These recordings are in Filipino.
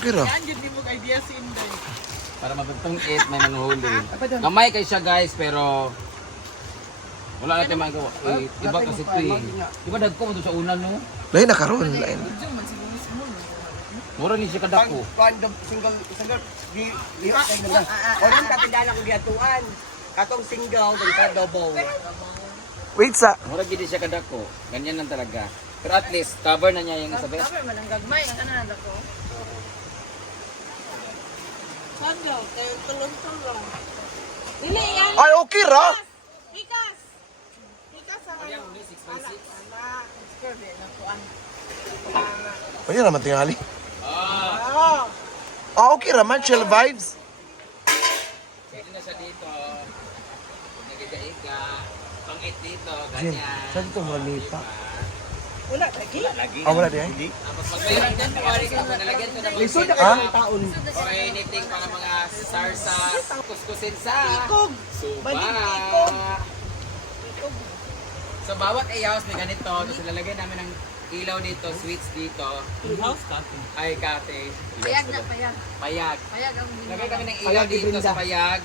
Kira. Yan, yun mo idea si Inday. Para mabagtong it, may nanguhuli. Gamay kay siya guys, pero wala natin magawa. Iba kasi ito eh. Diba dagko mo ito sa unan no? Lain na karon, lain. Mura ni siya kadako. Single lihat kay nila. Orang katindala ko gihatuan. Katong single dan double. Wait sa. Mura gid siya kadako. Ganyan lang talaga. Pero at least cover na niya yung sabi. Cover man ang gagmay, kana na ko. Sando, kayo tulong-tulong. Dili yan. Ay, okay ra. Ikas. Ikas ang ano. 6x6. Ana, score na kuan. Pwede naman tingali. Ah. Ah, okay ra man. Chill vibes. Pwede na siya dito. Nagiga-iga. Pang-it dito. Jen, Ganyan. saan ito mga lipa? Wala lagi. Lagi. Ah, wala di ay? Tapos pag mayroon dyan, kumari ka, nalagyan ko ng mga Lisod na Ha? kayo taon. or anything para mga sarsa, kuskusin sa Ikog. suba. Baling ikog. So bawat ayaws may ganito. Tapos nilalagay namin ng ilaw dito, switch dito. Ay, kate. Payag na, payag. Payag. Payag ang Lagay kami ng ilaw Payag, dito ibrinda. sa payag.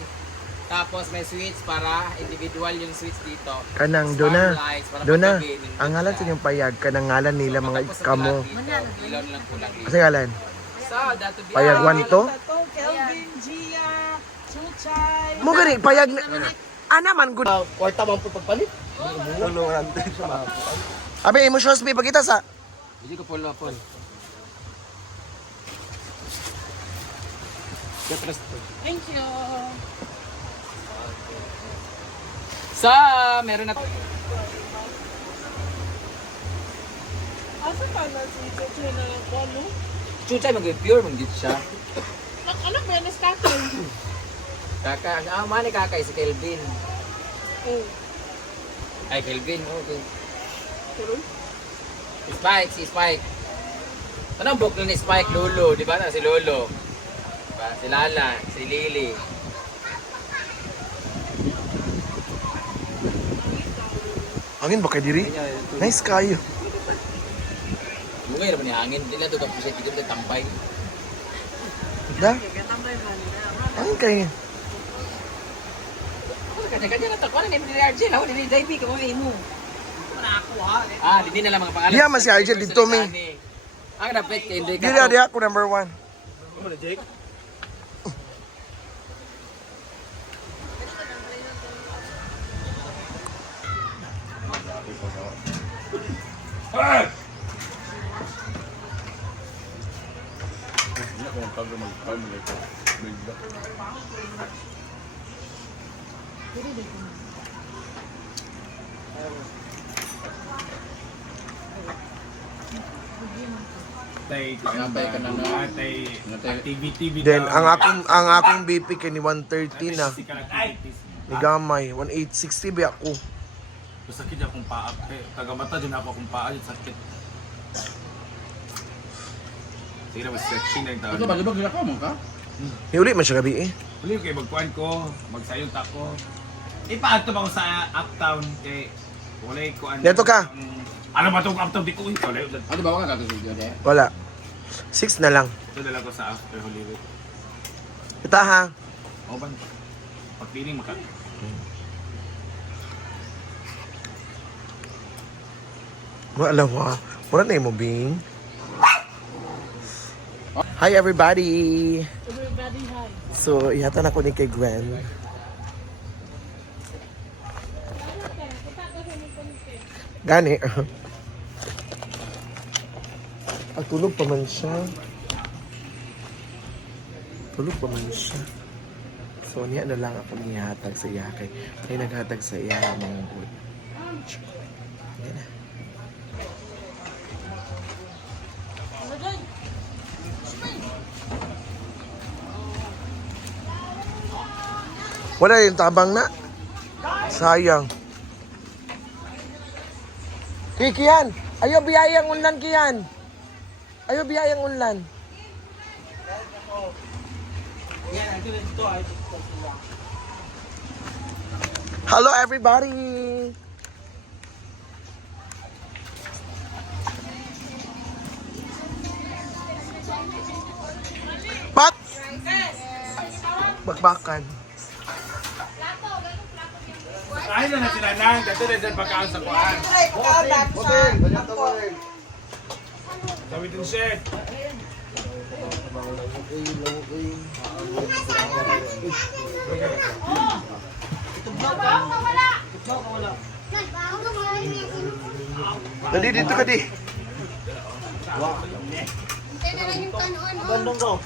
Tapos may switch para individual yung switch dito. Kanang, Star Dona. lights para Dona, paggabi, yung ang ngalan sa inyong payag, kanang ngalan nila mga Tapos sa kamo. pilar dito, ilaw nilang kulak dito. Kasi ngalan? So, that to be Payag all. 1 to? Tato, Kelvin, Gia, Chuchay. Mo gani, payag na. Naman, good. Kwarta man po pagpalit. Tulungan din sa mga. Abi, emotions may pagkita sa. Hindi ko pull up on. Thank you. So, meron na. Asa pa na si Chuchay na kono? Chuchay, mag-pure, mag-git siya. Anak ba yan is tatay? Kaka, ang mani kakay si Kelvin. Oh. Ay, Kelvin, okay. Pero, Si Spike, si Spike. Anong book ni Spike? Lolo, di ba na? Si Lolo. Diba? Si Lala, si Lily. Angin ba kay diri? Nice kayo. Bungay naman yung hangin. Hindi lang ito kapusay. Hindi lang tampay. Da? Angin kayo. Kanya-kanya na takuan. Hindi ni Arjel. Ako, hindi ni JB. Kamay mo. Ah, hindi na lang mga pangalan. Diya man si Arjel dito, me. Ang dapat kay Hindi Diri adi ako number 1. Nabay ka na na. activity Then ang akong BP kay ni 130 na. Ni gamay 1860 ba ako. Sakit akong paa. Tagamata din ako akong paa. Sakit. Sige na, mas stretching na yung tao. Ito ba? Di ba ginaka mo ka? Hiuli man siya gabi eh. Uli kayo magkuhan ko, magsayong tako. Ipaato ba ko sa uptown kay wala ko ano. Dito ka. Ano ba itong uptown? Di ko ito. Ano ba ka katusudio de? Wala. 6 na lang. Ito dala ko sa after Hollywood. Kita ha. O ba? Pagpiling maka. Wala wa. Wala na mo bing. Hi everybody. everybody hi. So, ihatan ako ni kay Gwen. Gani. Tulog pa man siya. Tulog pa man siya. So, niya na lang ako nihatag sa iya kay naghatag sa iya mga good. Yan na. Wala yung tabang na. Sayang. Kikian, ayo biyayang unlan kiyan. Ayo biyayang unlan. Hello everybody. bakbakan. Ay na sila nang, dito na dyan pagkaan sa kuhaan. Try ko kalat sa ako. Sabi din chef. Dali, dito ka di. Bandong ko.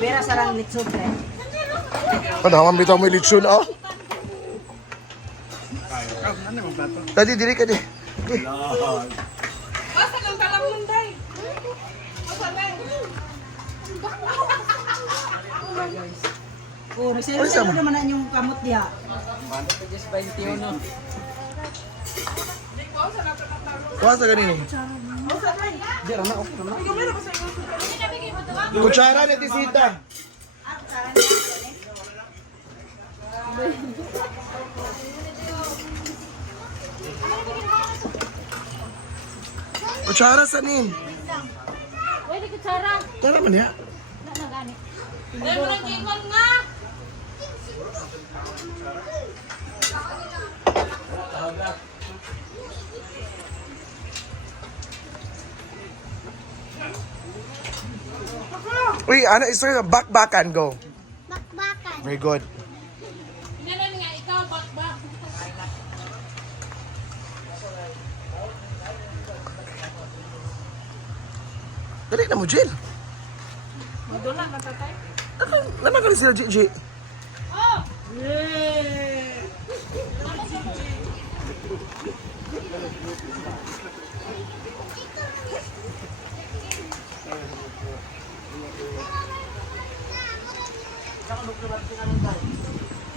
Pera sarang litsod eh. Ano, ang bitaw mo yung lechon, oh? Dali, dili ka di. Basta lang talang munday. Oh, nagsayo naman na yung kamot diha. Kuha sa ganini. Kutsara ni Tisita. Kutsara sa nin. Pwede kutsara. Tara man ya. Wala na gani. Dahil mo nang gingon nga. Uy, ano, sir, bakbakan, go. Bakbakan. Very good. Inalan nga ikaw bakbak. Dali na mo, Jill. Madula na tatay. Naman ka rin sila, Gigi. Oh!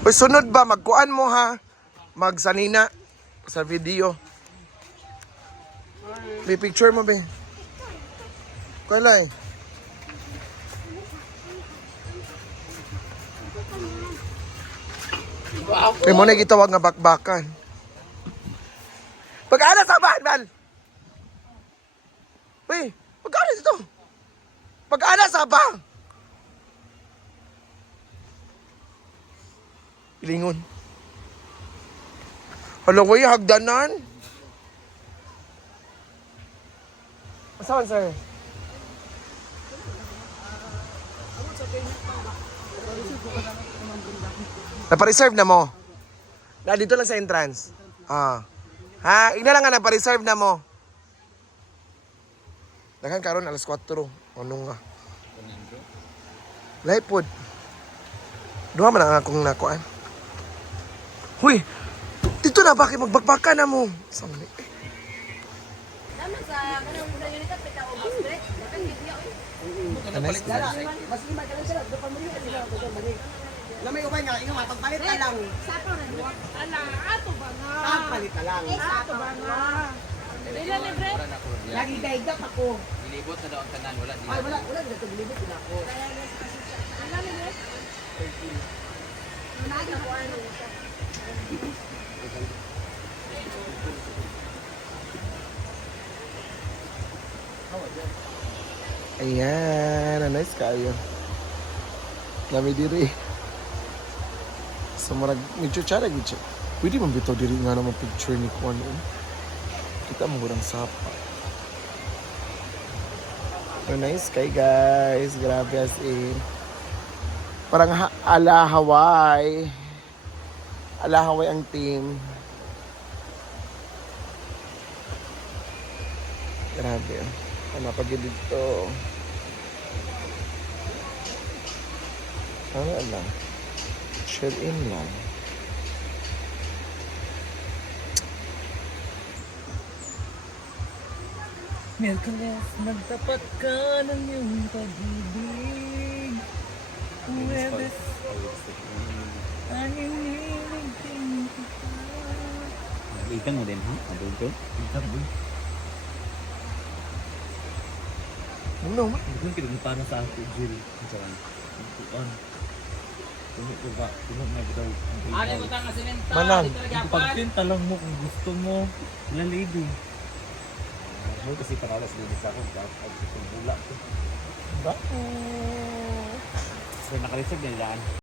Uy, sunod ba? Magkuan mo ha? Magsanina sa video. May picture mo ba? Kalay. Kaya mo na gitawag nga bakbakan. Pag-alas sa man! Uy, pag-alas ito. Pag-alas sa ba? Ilingon. Hala ko yung hagdanan. Asawan, sir? Napa-reserve na mo? Na dito lang sa entrance. Ah. Ha, igna lang nga napa-reserve na mo. Daghan karon alas 4. Ano nga? Lahi pod. Duha man ang akong nakuan. Huy! Dito na, bakit magbakbakan na mo? Samli. Tama sa kanang muna yun ito, pita o basket. Dapat video eh. Mas lima ka lang sila. Doon pa mo yun. Na may uban nga, ikaw mapagpalit na lang. Sapo rin mo. Ala, ato ba nga? Pagpalit na lang. Ato ba nga? Ilan libre? Lagi daigap ako. Ilibot na daw ang tanan, wala Ay, wala dito bilibot na ako. Ilan libre? Ayan, nice kayo. Lami diri. So marag medyo tsara gid siya. Pwede man bitaw diri nga naman picture ni Kwan. Kita mo gurang sapa. So nice kay guys. Grabe as in. Parang ala Hawaii. Ala Hawaii ang team. Grabe. Ano pag dito? Ano lang? Chill in lang. Merkules, nagtapat ka ng iyong pag-ibig. Huwebes, aninilig din kita. Ikan mo din, ha? Adult ko? Ano man? Ito yung para sa ako, Jill. Tunod na bitaw. Ano ko tang semento? Manan. Dito lagi apat. Pagtinta lang mo kung gusto mo. Ilan lady? Mo kasi panalas din sa akong pag bula. Ba? So nakareserve na ilaan.